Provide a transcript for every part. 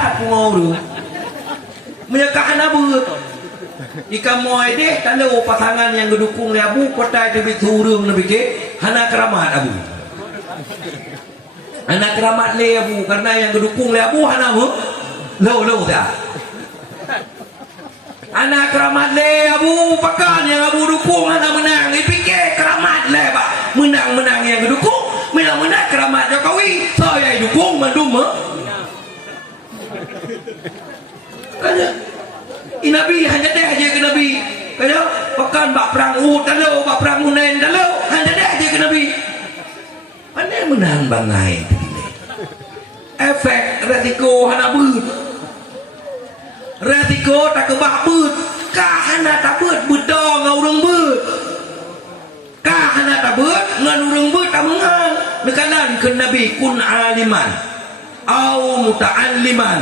plat pengau menyekah nabut ikan moy deh kalau pasangan yang gedukung abu kota itu turun lebih ke hana keramat abu anak keramat le abu karena yang gedukung le abu hana mu lo dah anak keramat le abu pakan yang abu dukung hana menang dipikir keramat le pak menang yang gedukung menang keramat Jokowi saya dukung mendum kan Nabi hanya deh aja ke Nabi. Kalau pekan bak perang Uhud kalau bak perang Hunain kalau hanya deh aja ke Nabi. Pandai menang bangai begini. Efek resiko hana beut. Resiko tak kebak beut. Kah hana tak beut bedong ngau urang beut. Kah hana tak beut ngan urang beut tak mengal. Nekalan ke Nabi kun aliman au muta'alliman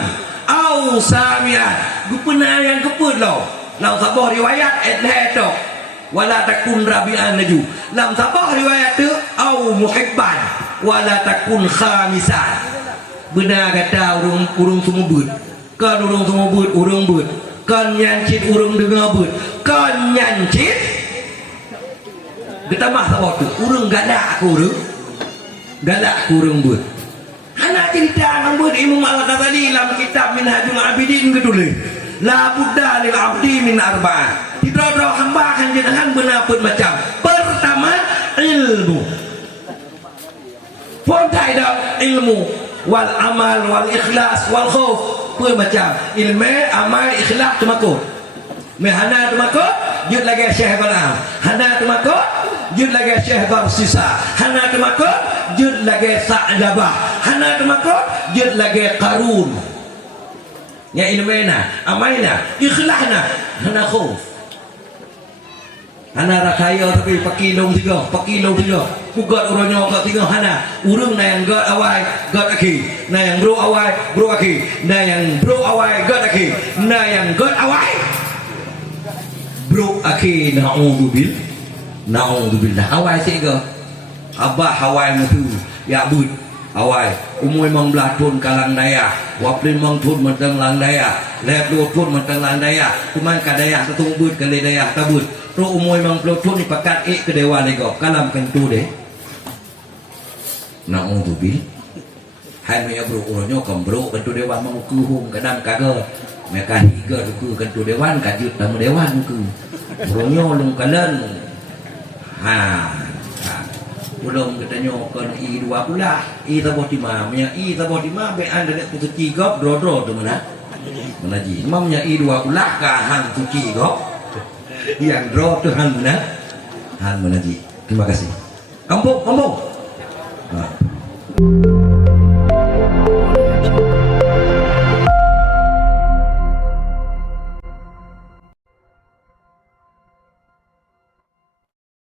au samian gupena yang keput lo lau sabah riwayat itu wala takun rabi'an naju lam sabah riwayat tu au muhibban wala takun khamisan benar kata urung semua but kan urung semua but urung but kan nyancit urung dengar but kan nyancit kita mah sabah tu urung galak urung but anak cerita nambut Imam Al-Ghazali dalam kitab Minhajul Abidin ketulis la budda lil abdi min arba'ah tidak hamba akan jenengan benapun macam pertama ilmu pontai dah ilmu wal amal wal ikhlas wal khauf pun macam ilmu amal ikhlas temakut mehana temakut jut lagi syekh balam hana temakut jut lagi syekh barsisa hana temakut jut lagi sa'labah hana temakut jut lagi qarun ya ilmena amalna ikhlahna hana khauf hana rakaya tapi pakilong tiga pugat uronyo kat tiga hana urung na yang god awai god aki na yang bro awai bro aki na yang bro awai god aki na yang god awai bro aki na'udzubillah awai sega abah hawai mutu ya bud awai umui mang belatun kalang daya waplin mang tun mentang lang daya lep do tun mentang lang daya kuman ka daya tetung bud kali daya tabut ro umui mang pelotun ni pakat ke dewa lego kalam kentu de na'udzubillah hai me bro uronyo kam bro kentu dewa mang kuhum kadang kaga mereka higa ku kentu dewan kajut tamu dewan ku uronyo lung kalan belum katanya kan i dua pula i tabot lima punya i tabot lima be anda nak suci gop dro tu mana ji mamnya i dua pula ka han suci gop yang dro tu han mana ji terima kasih kampung